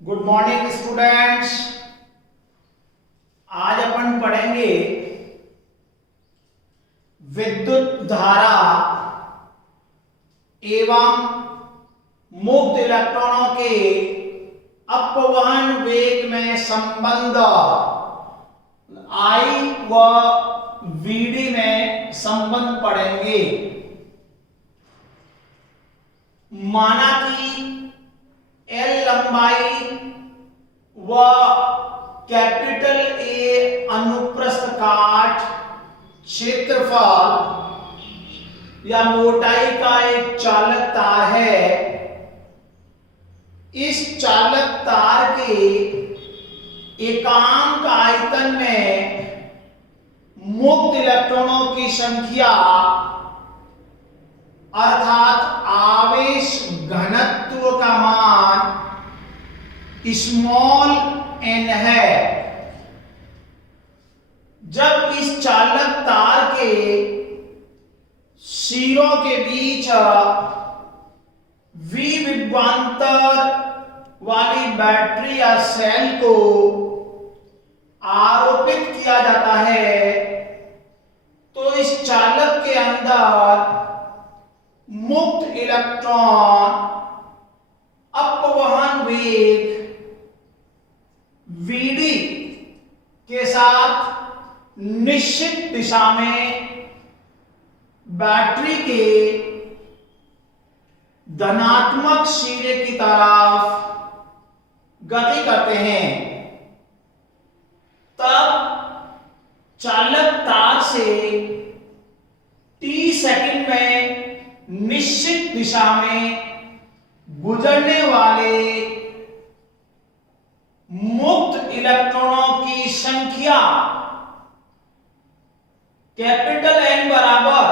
Good morning students. आज अपन पढ़ेंगे विद्युत धारा एवं मुक्त इलेक्ट्रॉनों के अपवहन वेग में संबंध आई व वीडी में संबंध पढ़ेंगे। माना कि एल लंबाई व कैपिटल ए अनुप्रस्थ काट क्षेत्रफल या मोटाई का एक चालक तार है। इस चालक तार के एकांक आयतन में मुक्त इलेक्ट्रॉनों की संख्या अर्थात आवेश घनत्व का मान स्मॉल n है। जब इस चालक तार के सिरों के बीच V विभवांतर वाली बैटरी या सेल को आरोपित किया जाता है तो इस चालक के अंदर मुक्त इलेक्ट्रॉन अपवहन वेग Vd के साथ निश्चित दिशा में बैटरी के धनात्मक सिरे की तरफ गति करते हैं। तब चालक तार से t सेकंड में निश्चित दिशा में गुजरने वाले मुक्त इलेक्ट्रॉनों की संख्या कैपिटल N बराबर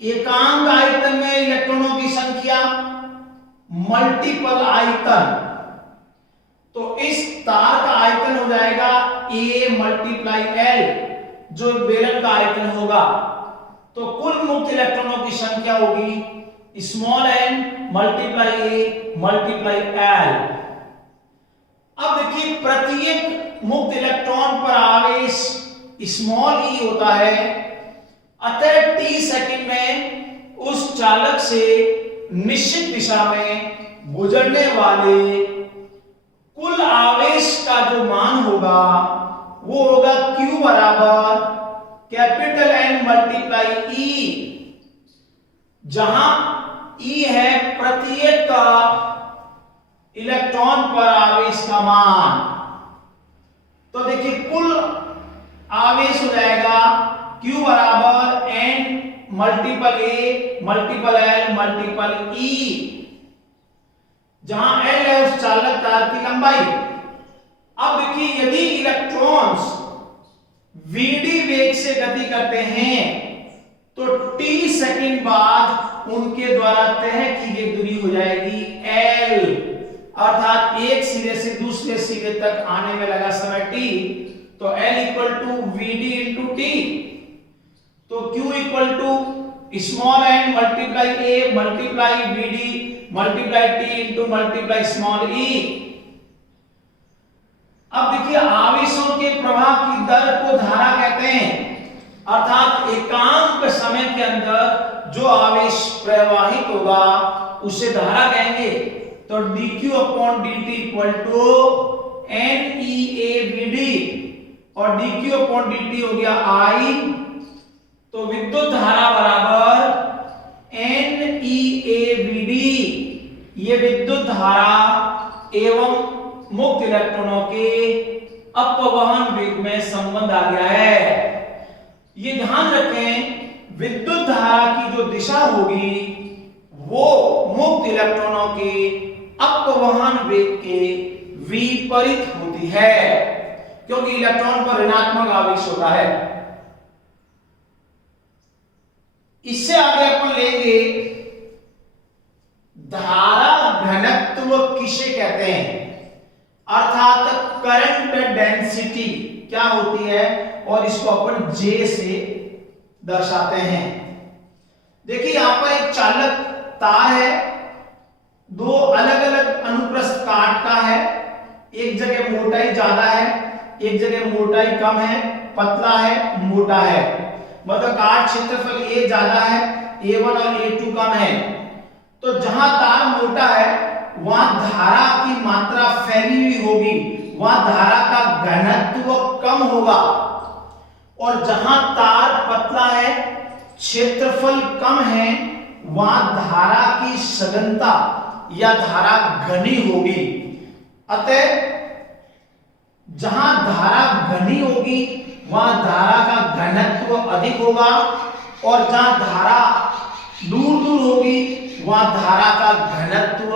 एकांक आयतन में इलेक्ट्रॉनों की संख्या मल्टीपल आयतन। तो इस तार का आयतन हो जाएगा A मल्टीप्लाई L जो बेलन का आयतन होगा। तो कुल मुक्त इलेक्ट्रॉनों की संख्या होगी small n multiply A multiply L। अब देखिए प्रत्येक मुक्त इलेक्ट्रॉन पर आवेश स्मॉल e होता है। अतः t सेकंड में उस चालक से निश्चित दिशा में गुजरने वाले कुल आवेश का जो मान होगा वो होगा q बराबर कैपिटल N मल्टीप्लाई E, जहां E है प्रत्येक का इलेक्ट्रॉन पर आवेश का मान। तो देखिए कुल आवेश हो जाएगा Q बराबर N multiple A multiple L multiple E, जहां L है उस चालक तार की लंबाई। अब देखिए यदि इलेक्ट्रॉन्स Vd वेग से गति करते हैं तो t सेकंड बाद उनके द्वारा तय की गई दूरी हो जाएगी L, अर्थात एक सिरे से दूसरे सिरे तक आने में लगा समय t। तो L equal to Vd into t। तो Q equal to small n multiply A multiply Vd multiply t into multiply small e। अब देखिए आवेशों के प्रवाह की दर को धारा कहते हैं, अर्थात एकांक समय के अंदर जो आवेश प्रवाहित होगा उसे धारा कहेंगे। तो dq upon dt equal to NEAVD और dq अपॉन dt हो गया I। तो विद्युत धारा बराबर NEAVD, ये विद्युत धारा एवं मुक्त इलेक्ट्रॉनों के अपवहन वेग में संबंध आ गया है। ये ध्यान रखें विद्युत धारा की जो दिशा होगी वो मुक्त इलेक्ट्रॉनों के अपवहन वेग के विपरीत होती है, क्योंकि इलेक्ट्रॉन पर ऋणात्मक आवेश होता है। इससे आगे अपन लेंगे धारा घनत्व किसे कहते हैं, अर्थात करंट डेंसिटी क्या होती है, और इसको अपन J से दर्शाते हैं। देखिए यहां पर एक चालक तार है दो अलग अलग अनुप्रस्थ काट का है, एक जगह मोटाई ज्यादा है, एक जगह मोटाई कम है, पतला है, मोटा है, मतलब काट क्षेत्रफल ए ज्यादा है, A1 और A2 कम है। तो जहां तार मोटा है वहां धारा की मात्रा फैली हुई होगी, वहां धारा का घनत्व कम होगा, और जहां तार पतला है, क्षेत्रफल कम है, वहां धारा की सघनता या धारा घनी होगी। अतः जहां धारा घनी होगी वहां धारा का घनत्व अधिक होगा, और जहां धारा दूर दूर होगी वहां धारा का घनत्व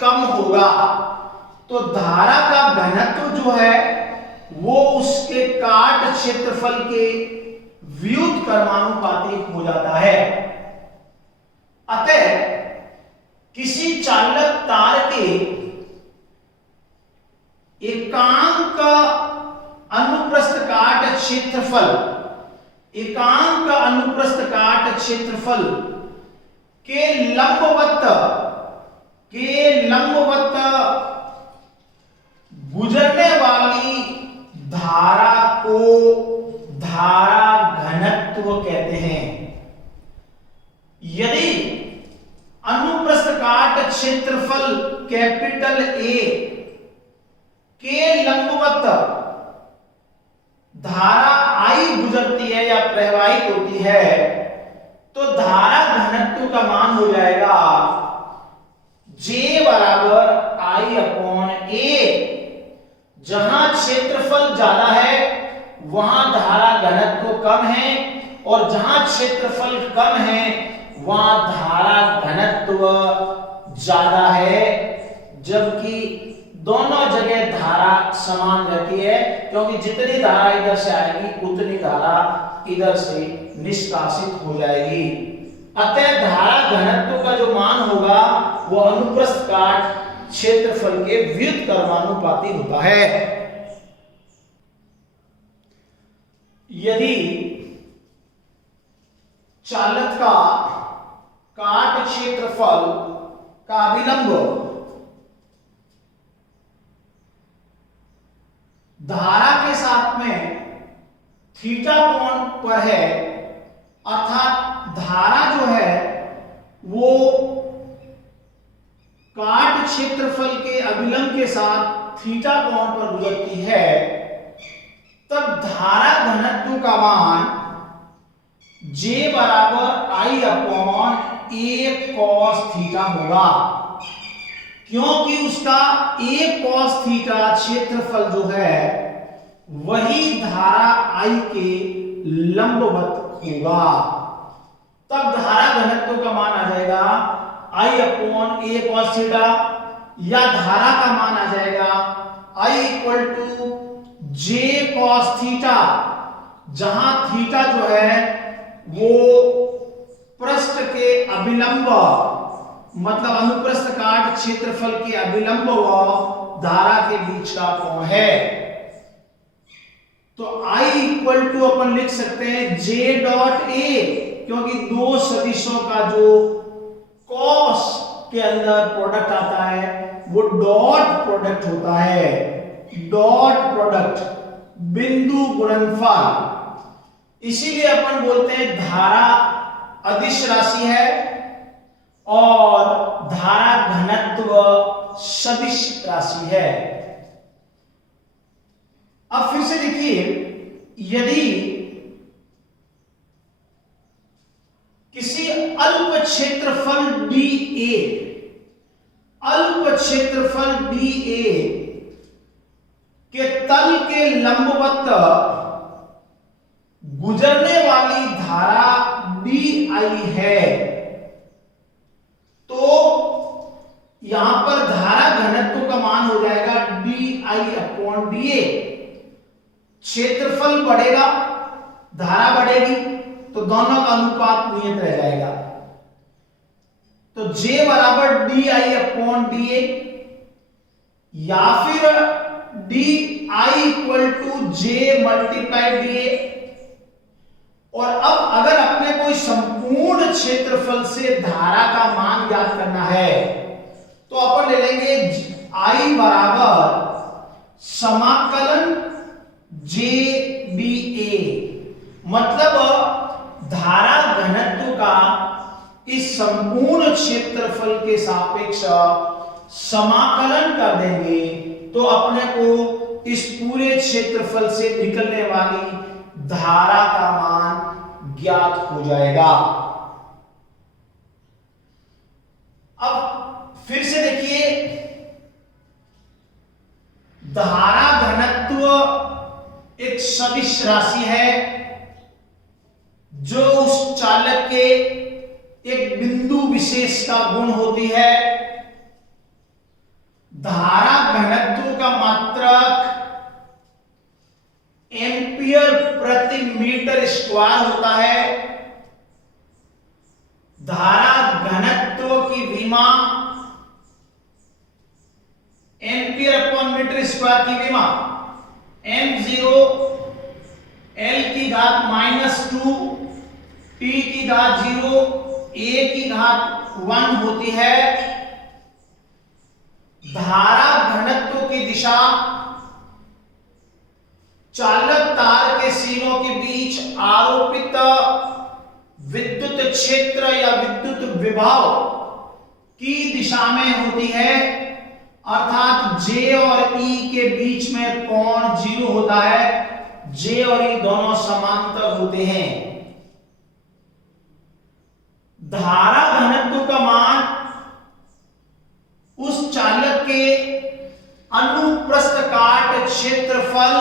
कम होगा। तो धारा का घनत्व जो है वो उसके काट क्षेत्रफल के व्युत्क्रमानुपाती हो जाता है। अतः किसी चालक तार के एकांक अनुप्रस्थ काट क्षेत्रफल, एकांक अनुप्रस्थ काट क्षेत्रफल के लंबवत गुजरने वाली धारा को धारा घनत्व कहते हैं। यदि अनुप्रस्थ काट क्षेत्रफल कैपिटल ए के लंबवत धारा आई गुजरती है या प्रवाहित होती है तो धारा घनत्व का मान हो जाएगा J बराबर I अपॉन A। जहां क्षेत्रफल ज्यादा है वहां धारा घनत्व कम है, और जहां क्षेत्रफल कम है वहां धारा घनत्व ज्यादा है, जबकि दोनों जगह धारा समान रहती है, क्योंकि जितनी धारा इधर से आएगी उतनी धारा इधर से निष्कासित हो जाएगी। अतः धारा घनत्व का जो मान होगा वो अनुप्रस्थ काट क्षेत्रफल के व्युत्क्रमानुपाती होता है। यदि चालक का काट क्षेत्रफल का अभिलंब धारा के साथ में थीटा कोण पर है, अर्थात धारा जो है वो काट क्षेत्रफल के अभिलंब के साथ थीटा कोण पर गुजरती है, तब धारा घनत्व का मान J बराबर I upon A cos theta होगा, क्योंकि उसका A cos थीटा क्षेत्रफल जो है वही धारा I के लंबवत होगा। तब धारा घनत्व का मान आ जाएगा I upon A cos theta, या धारा का मान आ जाएगा I equal to J cos theta, जहां थीटा जो है वो पृष्ठ के अभिलंब मतलब अनुप्रस्थ काट क्षेत्रफल के अभिलंब व धारा के बीच का कोण है। तो I इक्वल टू अपन लिख सकते हैं J डॉट A, क्योंकि दो सदिशों का जो cos के अंदर प्रोडक्ट आता है वो डॉट प्रोडक्ट होता है, डॉट प्रोडक्ट बिंदु गुणनफल। इसीलिए अपन बोलते हैं धारा अदिश राशि है और धारा घनत्व सदिश राशि है। अब फिर से देखिए, यदि किसी अल्प क्षेत्रफल DA, अल्प क्षेत्रफल DA के तल के लंबवत गुजरने वाली धारा DI है, तो यहां पर धारा घनत्व का मान हो जाएगा DI अपॉन DA। क्षेत्रफल बढ़ेगा, धारा बढ़ेगी, तो दोनों का अनुपात नियत रह जाएगा। तो J बराबर DI अपॉन DA, या फिर DI equal to J multiply DA। और अब अगर अपने कोई संपूर्ण क्षेत्रफल से धारा का मान ज्ञात करना है तो मतलब धारा घनत्व का इस संपूर्ण क्षेत्रफल के सापेक्ष समाकलन कर देंगे तो अपने को इस पूरे क्षेत्रफल से निकलने वाली धारा का मान ज्ञात हो जाएगा। अब फिर से देखिए, धारा घनत्व एक सदिश राशि है जो उस चालक के एक बिंदु विशेष का गुण होती है। धारा घनत्व का मात्रक एम्पियर प्रति मीटर स्क्वायर होता है। धारा घनत्व की विमा एम्पियर अपॉन मीटर स्क्वायर की विमा m0 l की घात -2 t की घात 0 a की घात 1 होती है। धारा घनत्व की दिशा चालक तार के सिरों के बीच आरोपित विद्युत क्षेत्र या विद्युत विभव की दिशा में होती है, अर्थात J और E के बीच में कोण 0 होता है। J और E दोनों समांतर होते हैं। धारा घनत्व का मान उस चालक के अनुप्रस्थ काट क्षेत्रफल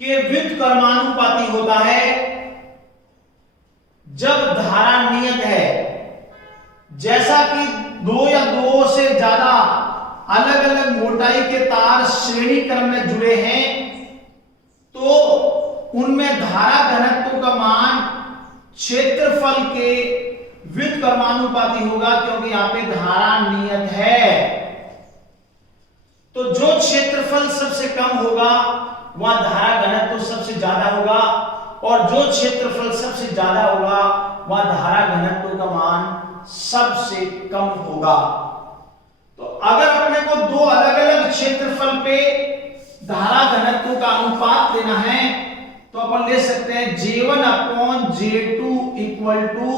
के व्युत्क्रमानुपाती होता है। जब धारा नियत है, जैसा कि दो या दो से ज्यादा अलग अलग मोटाई के तार श्रेणी क्रम में जुड़े हैं, तो उनमें धारा घनत्व का मान क्षेत्रफल के व्युत्क्रमानुपाती होगा, क्योंकि यहां पे धारा नियत है। तो जो क्षेत्रफल सबसे कम होगा वह धारा घनत्व सबसे ज्यादा होगा, और जो क्षेत्रफल सबसे ज्यादा होगा वह धारा घनत्व का मान सबसे कम होगा। तो अगर अपने को दो अलग अलग क्षेत्रफल पे धारा घनत्व का अनुपात देना है तो अपन ले सकते हैं J1 upon J2 equal to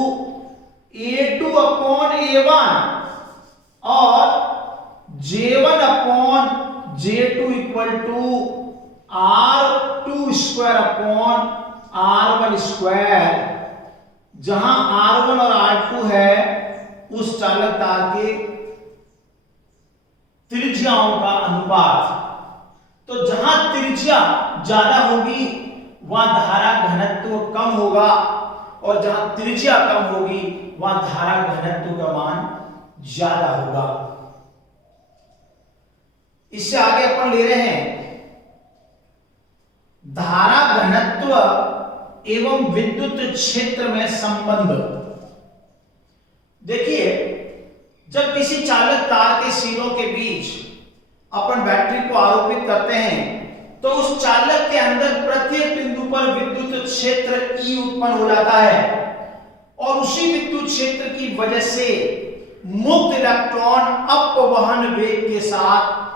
A2 upon A1 और J1 upon J2 equal to R2 square upon R1 square, जहां R1 और R2 है उस चालक तार के त्रिज्याओं का अनुपात। तो जहां त्रिज्या ज्यादा होगी वह धारा घनत्व कम होगा, और जहां त्रिज्या कम होगी वह धारा घनत्व का मान ज्यादा होगा। इससे आगे अपन ले रहे हैं धारा घनत्व एवं विद्युत क्षेत्र में संबंध। देखिए, जब किसी चालक तार के सिरों के बीच अपन बैटरी को आरोपित करते हैं तो उस चालक के अंदर प्रत्येक बिंदु पर विद्युत क्षेत्र E उत्पन्न हो जाता है, और उसी विद्युत क्षेत्र की वजह से मुक्त इलेक्ट्रॉन अपवहन वेग के साथ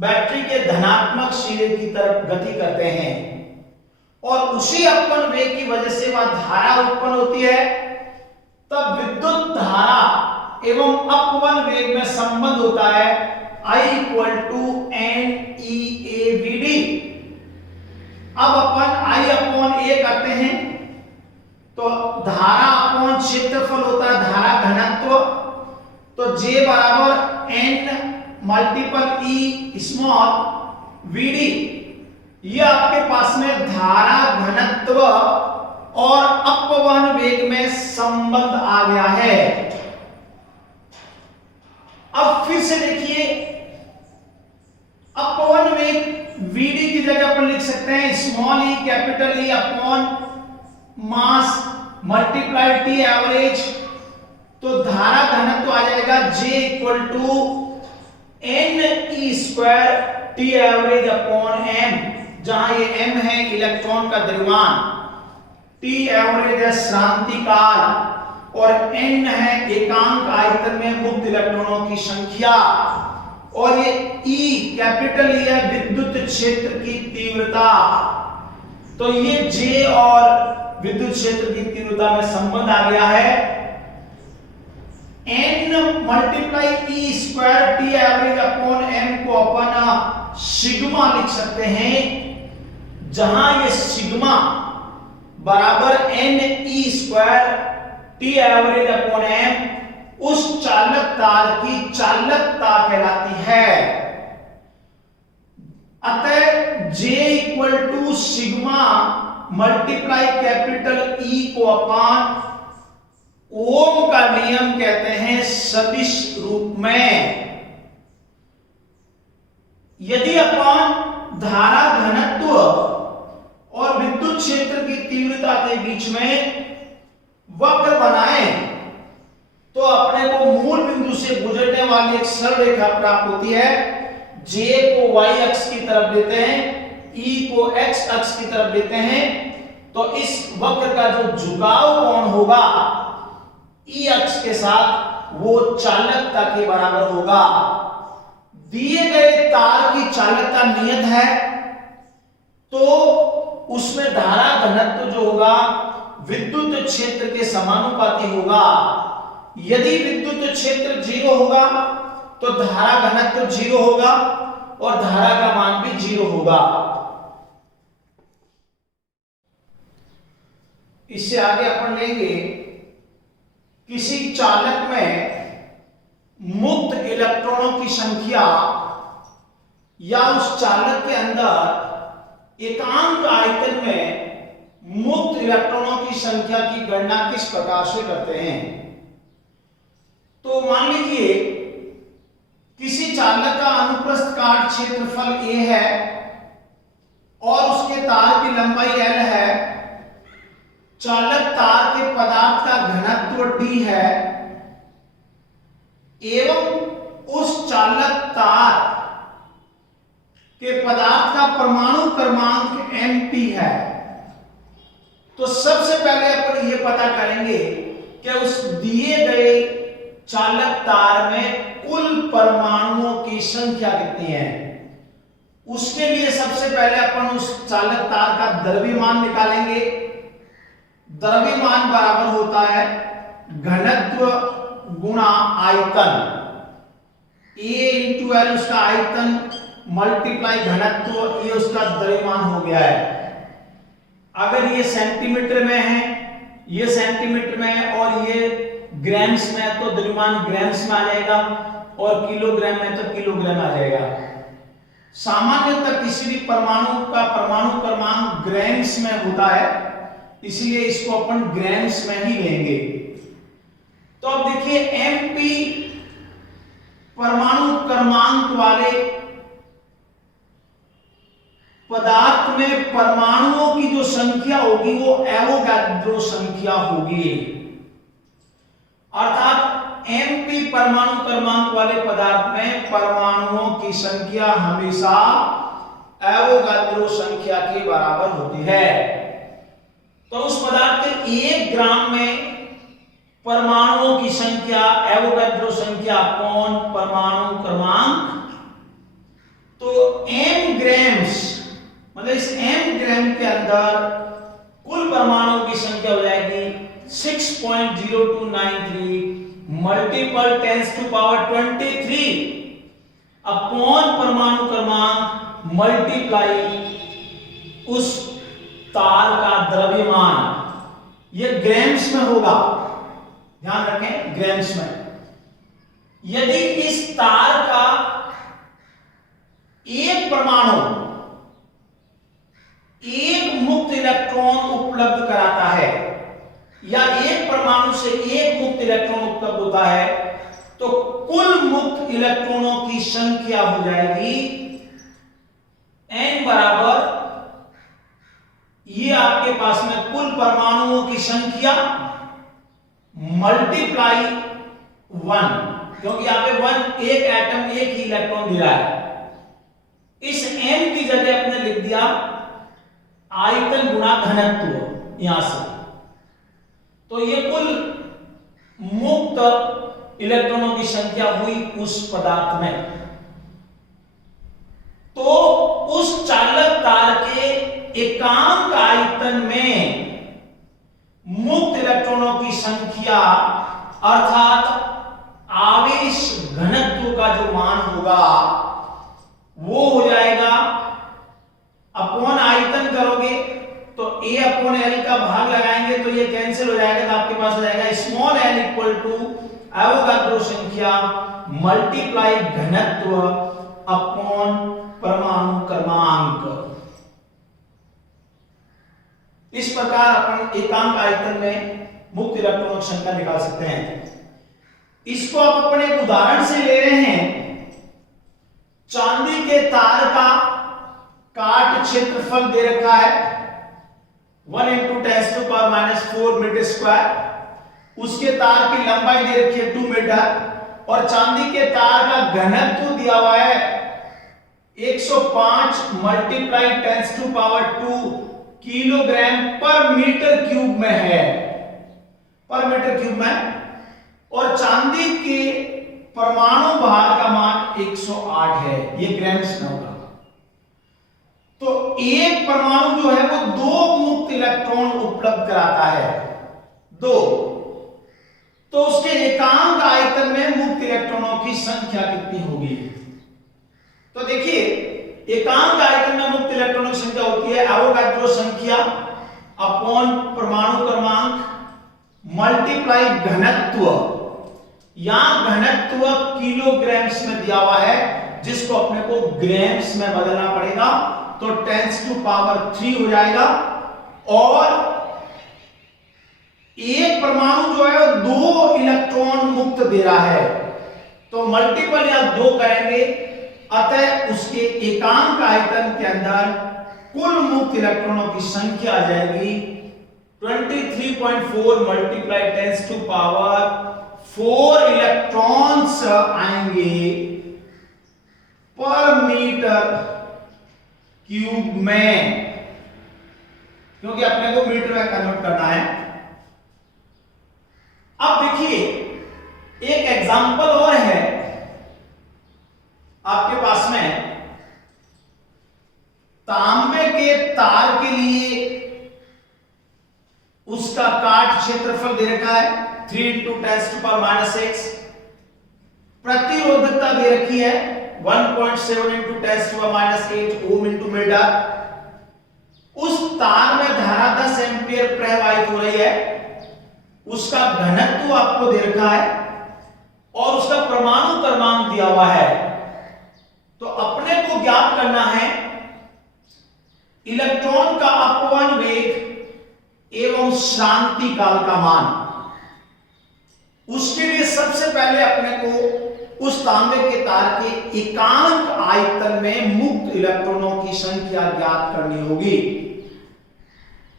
बैटरी के धनात्मक सिरे की तरफ गति करते हैं, और उसी अपवहन वेग की वजह से वह धारा उत्पन्न होती है। तब विद्युत धारा एवं अपवहन वेग में संबंध होता है I इक्वल टू NEAVD। अब अपन I अपॉन A करते हैं तो धारा अपॉन क्षेत्रफल होता है धारा घनत्व, तो J बराबर N multiple E small VD। ये आपके पास में धारा घनत्व और अपवहन वेग में संबंध आ गया है। अब फिर से देखिए, अपवहन वेग VD की जगह पर लिख सकते हैं small e capital E upon mass multiply T average. तो धारा घनत्व आ जाएगा J equal to NE square T average upon M, जहां ये M है इलेक्ट्रॉन का द्रव्यमान, T एवरेज है श्रांति काल, और N है एकांक आयतन में मुक्त इलेक्ट्रॉनों की संख्या, और ये E कैपिटल E है विद्युत क्षेत्र की तीव्रता। तो ये J और विद्युत क्षेत्र की तीव्रता में संबंध आ गया है। N multiply E square T average upon M को अपन सिग्मा लिख सकते हैं, जहां ये सिग्मा बराबर N E square T average upon M उस चालक तार की चालकता कहलाती है। अतः J equal to sigma multiply capital E को अपन ओम का नियम कहते हैं सदिश रूप में। यदि अपन धारा घनत्व और विद्युत क्षेत्र की तीव्रता के बीच में वक्र बनाएं तो अपने को मूल बिंदु से गुजरने वाली एक सरल रेखा प्राप्त होती है। J को y अक्ष की तरफ लेते हैं, E को x अक्ष की तरफ लेते हैं, तो इस वक्र का जो झुकाव कोण होगा E अक्ष के साथ वो चालकता के बराबर होगा। दिए गए तार की चालकता नियत है तो उसमें धारा घनत्व जो होगा विद्युत क्षेत्र के समानुपाती होगा। यदि विद्युत क्षेत्र 0 होगा तो धारा घनत्व 0 होगा और धारा का मान भी 0 होगा। इससे आगे अपन लेंगे किसी चालक में मुक्त इलेक्ट्रॉनों की संख्या या उस चालक के अंदर एकांक आयतन में मुक्त इलेक्ट्रॉनों की संख्या की गणना किस प्रकार से करते हैं। तो मान लीजिए किसी चालक का अनुप्रस्थ काट क्षेत्रफल A है और उसके तार की लंबाई L है, चालक तार के पदार्थ का घनत्व D है एवं उस चालक तार के पदार्थ का परमाणु क्रमांक Mp है। तो सबसे पहले अपन ये पता करेंगे कि उस दिए गए चालक तार में कुल परमाणुओं की संख्या कितनी है। उसके लिए सबसे पहले अपन उस चालक तार का द्रव्यमान निकालेंगे। द्रव्यमान बराबर होता है घनत्व गुणा आयतन, A इंटू L उसका आयतन मल्टीप्लाई घनत्व, ये उसका द्रव्यमान हो गया है। अगर ये सेंटीमीटर में है, ये सेंटीमीटर में है और ये ग्राम्स में है तो द्रव्यमान ग्राम्स में आ जाएगा और किलोग्राम में तो किलोग्राम आ जाएगा। सामान्यतः किसी भी परमाणु का परमाणु क्रमांक ग्राम्स में होता है, इसलिए इसको अपन ग्राम्स में ही लेंगे। तो अब देखिए Mp परमाणु क्रमांक वाले पदार्थ में परमाणुओं की जो संख्या होगी वो एवोगाड्रो संख्या होगी। अर्थात Mp परमाणु क्रमांक वाले पदार्थ में परमाणुओं की संख्या हमेशा एवोगाड्रो संख्या के बराबर होती है। तो उस पदार्थ के 1 ग्राम में परमाणुओं की संख्या एवोगाड्रो संख्या अपॉन परमाणु क्रमांक, तो m ग्राम्स मतलब इस m ग्राम के अंदर कुल परमाणुओं की संख्या हो जाएगी 6.0293 मल्टीपल 10 टू पावर 23 अपॉन परमाणु क्रमांक मल्टीप्लाई उस तार का द्रव्यमान, ये ग्राम्स में होगा, ध्यान रखें ग्राम्स में। यदि इस तार का एक परमाणु एक मुक्त इलेक्ट्रॉन उपलब्ध कराता है या एक परमाणु से एक मुक्त इलेक्ट्रॉन उपलब्ध होता है तो कुल मुक्त इलेक्ट्रॉनों की संख्या हो जाएगी n बराबर, ये आपके पास में कुल परमाणुओं की संख्या मल्टीप्लाई 1, क्योंकि यहां पे 1 एक एटम एक ही इलेक्ट्रॉन दे रहा है। इस m की जगह आपने लिख दिया आयतन गुणा घनत्व यहां से, तो ये कुल मुक्त इलेक्ट्रॉनों की संख्या हुई उस पदार्थ में। तो उस चालक तार के एकांक आयतन में मुक्त इलेक्ट्रॉनों की संख्या अर्थात आवेश घनत्व का जो मान होगा वो हो जाएगा, अपॉन आयतन करोगे तो a अपॉन l का भाग लगाएंगे तो ये कैंसिल हो जाएगा, तो आपके पास हो जाएगा small n equal to Avogadro संख्या मल्टीप्लाई घनत्व अपॉन परमाणु क्रमांक। इस प्रकार अपन एकांक आयतन में मुक्त इलेक्ट्रॉनों की संख्या निकाल सकते हैं। इसको आप अपने एक उदाहरण से ले रहे हैं। चांदी के तार का काट क्षेत्रफल दे रखा है 1 × 10⁻⁴ मीटर स्क्वायर। उसके तार की लंबाई दे रखी है 2 मीटर और चांदी के तार का घनत्व दिया हुआ है 105 × 10⁻² किलोग्राम पर मीटर क्यूब में है, पर मीटर क्यूब में। और चांदी के परमाणु भार का मान 108 है, ये ग्राम्स में होगा। तो एक परमाणु जो है वो 2 मुक्त इलेक्ट्रॉन उपलब्ध कराता है, 2। तो उसके एकांक आयतन में मुक्त इलेक्ट्रॉनों की संख्या कितनी होगी? तो देखिए एकांक आयतन में मुक्त इलेक्ट्रॉनों की संख्या होती है एवोगाड्रो संख्या अपॉन परमाणु क्रमांक मल्टीप्लाई घनत्व। यहां घनत्व किलोग्राम्स में दिया हुआ है जिसको अपने को ग्राम्स में बदलना पड़ेगा, तो 10⁻³ हो जाएगा। और एक परमाणु जो है 2 इलेक्ट्रॉन मुक्त दे रहा है, तो मल्टीपल या 2 करेंगे, अतः उसके एकांक आयतन के अंदर कुल मुक्त इलेक्ट्रॉनों की संख्या आ जाएगी 23.4 × 10⁴ इलेक्ट्रॉन्स आएंगे पर मीटर क्यूब में, क्योंकि अपने को मीटर में कन्वर्ट करना है। अब देखिए एक एग्जांपल और है आपके पास में। तांबे के तार के लिए उसका काट क्षेत्रफल दे रखा है 3 × 10⁻⁶। प्रतिरोधकता दे रखी है 1.7 × 10⁻⁸ ओम × मीटर। उस तार में धारा 10 एंपियर प्रवाहित हो रही है, उसका घनत्व आपको दे रखा है और उसका परमाणु क्रमांक दिया हुआ है। तो अपने को ज्ञात करना है इलेक्ट्रॉन का अपवहन वेग एवं शांति काल का मान। उसके लिए सबसे पहले अपने को उस तांबे के तार के एकांक आयतन में मुक्त इलेक्ट्रॉनों की संख्या ज्ञात करनी होगी।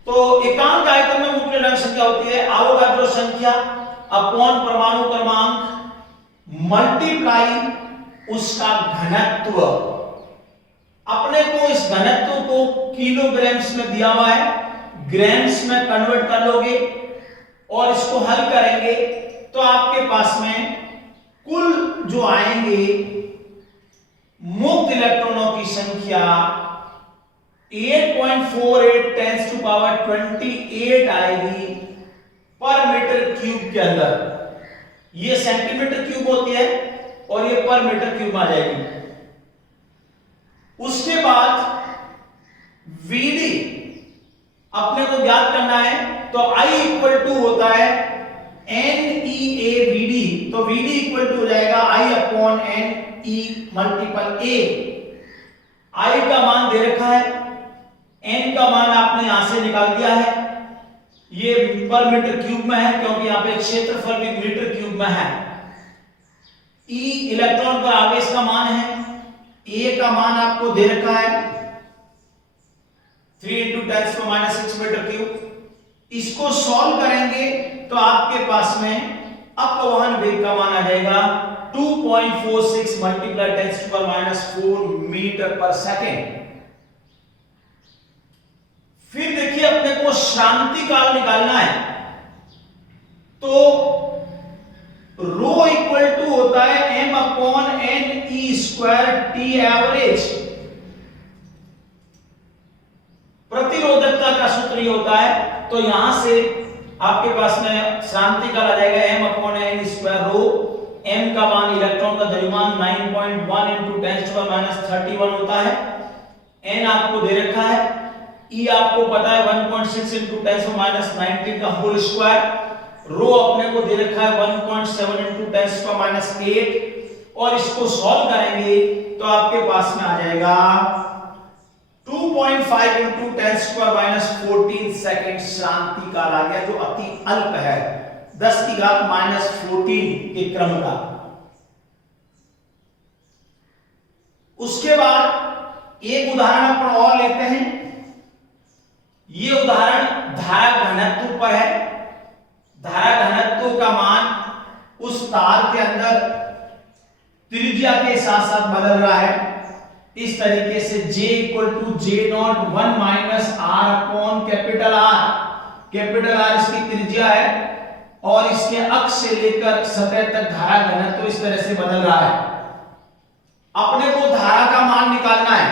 तो एकांक आयतन में मुक्त इलेक्ट्रॉन संख्या होती है एवोगाड्रो संख्या अपॉन परमाणु क्रमांक मल्टीप्लाई उसका घनत्व। अपने को इस घनत्व को किलोग्राम्स में दिया हुआ है, ग्राम्स में कन्वर्ट कर लोगे और इसको हल करेंगे तो आपके पास में कुल जो आएंगे मुक्त इलेक्ट्रॉनों की संख्या 8.48 10⁻28 आएगी पर मीटर क्यूब के अंदर। ये सेंटीमीटर क्यूब होती है और ये पर मीटर क्यूब आ जाएगी। उसके बाद Vd अपने को ज्ञात करना है, तो I = होता है NeAVd। तो Vd = हो जाएगा I/Ne मल्टीपल A। I का मान दे रखा है, N का मान आपने यहां से निकाल दिया है, ये पर मीटर क्यूब में है क्योंकि यहां पे क्षेत्रफल भी मीटर क्यूब में है। E इलेक्ट्रॉन का आवेश का मान है, A का मान आपको दे रखा है 3 × 10⁻⁶ मीटर क्यूब। इसको सॉल्व करेंगे तो आपके पास में अपवहन वेग का मान आ जाएगा 2.46 × 10⁻⁴ मीटर पर सेकेंड। फिर देखिए अपने को शांति काल निकालना है, तो रो = होता है m/ne² T एवरेज। प्रतिरोधकता का सूत्र ये होता है, तो यहां से आपके पास में श्रांति काल आ जाएगा m/n² रो। m का मान इलेक्ट्रॉन का द्रव्यमान 9.1 × 10⁻³ होता है। n आपको दे रखा है, e आपको पता है 1.6 × 10⁻19 का होल स्क्वायर, रो अपने को दे रखा है 1.7 × 10⁻8, और इसको सॉल्व करेंगे तो आपके पास में आ जाएगा 2.5 × 10⁻14 सेकंड श्रांति काल आ गया, जो अति अल्प है, 10⁻14 के क्रम का। उसके बाद एक उदाहरण अपन और लेते हैं। ये उदाहरण धारा घनत्व पर है। धारा घनत्व का मान उस तार के अंदर त्रिज्या के साथ साथ बदल रहा है। इस तरीके से J = J0 1 - R/R। Capital R इसकी त्रिज्या है और इसके अक्ष से लेकर सतह तक धारा घनत्व इस तरह से बदल रहा है। अपने को धारा का मान निकालना है,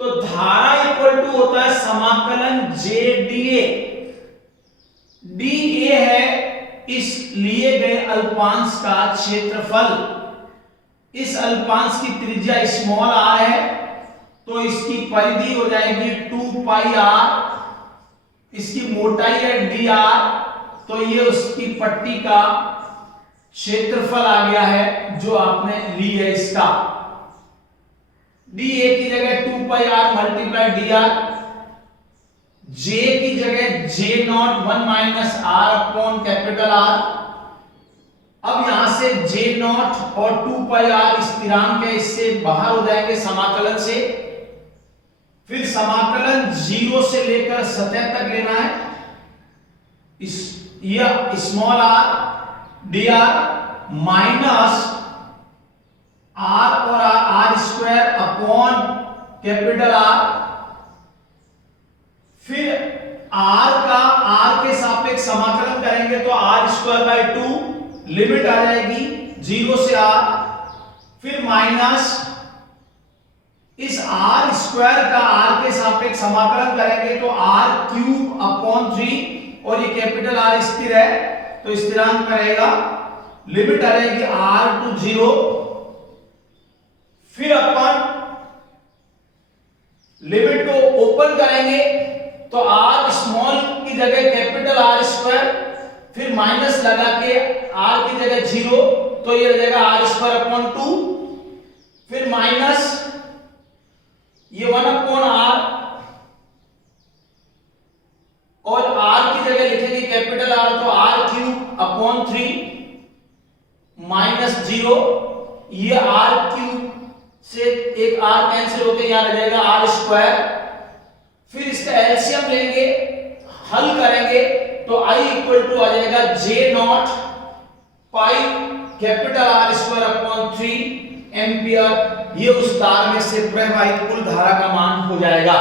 तो धारा इक्वल टू होता है समाकलन JdA। dA है इस लिए गए अल्पांश का क्षेत्रफल। इस अल्पांश की त्रिज्या स्मॉल r है, तो इसकी परिधि हो जाएगी 2πr। इसकी मोटाई है dr, तो ये उसकी पट्टी का क्षेत्रफल आ गया है जो आपने ली है इसका। dA की जगह 2πr × dr, J की जगह J0 1 - R/R। अब यहां से J0 और 2πr स्थिरांक है, इससे बाहर हो जाएंगे समाकलन से। फिर समाकलन 0 से लेकर सतह तक लेना है। यह small r dr minus r और r² अपॉन कैपिटल R। फिर r का r के सापेक्ष समाकलन करेंगे तो r²/2 लिमिट आ जाएगी 0 से r। फिर माइनस इस r² का r के सापेक्ष समाकलन करेंगे तो r³ 3, और ये कैपिटल R स्थिर है तो स्थिरांक का रहेगा, लिमिट आ जाएगी r to 0। फिर अपन लिमिट को ओपन करेंगे तो r स्मॉल की जगह कैपिटल R², फिर माइनस लगा के r की जगह 0, तो ये रह जाएगा r²/2। फिर माइनस ये 1/r, और r की जगह लिखेंगे कैपिटल R, तो r³ 3 माइनस 0। ये r³ से एक r कैंसिल होकर यहां रह जाएगा r²। फिर इसका एलसीएम लेंगे, हल करेंगे तो I = आ जाएगा J0 pi capital R²/3 ampere. ये उस तार में से प्रवाहित कुल धारा का मान हो जाएगा।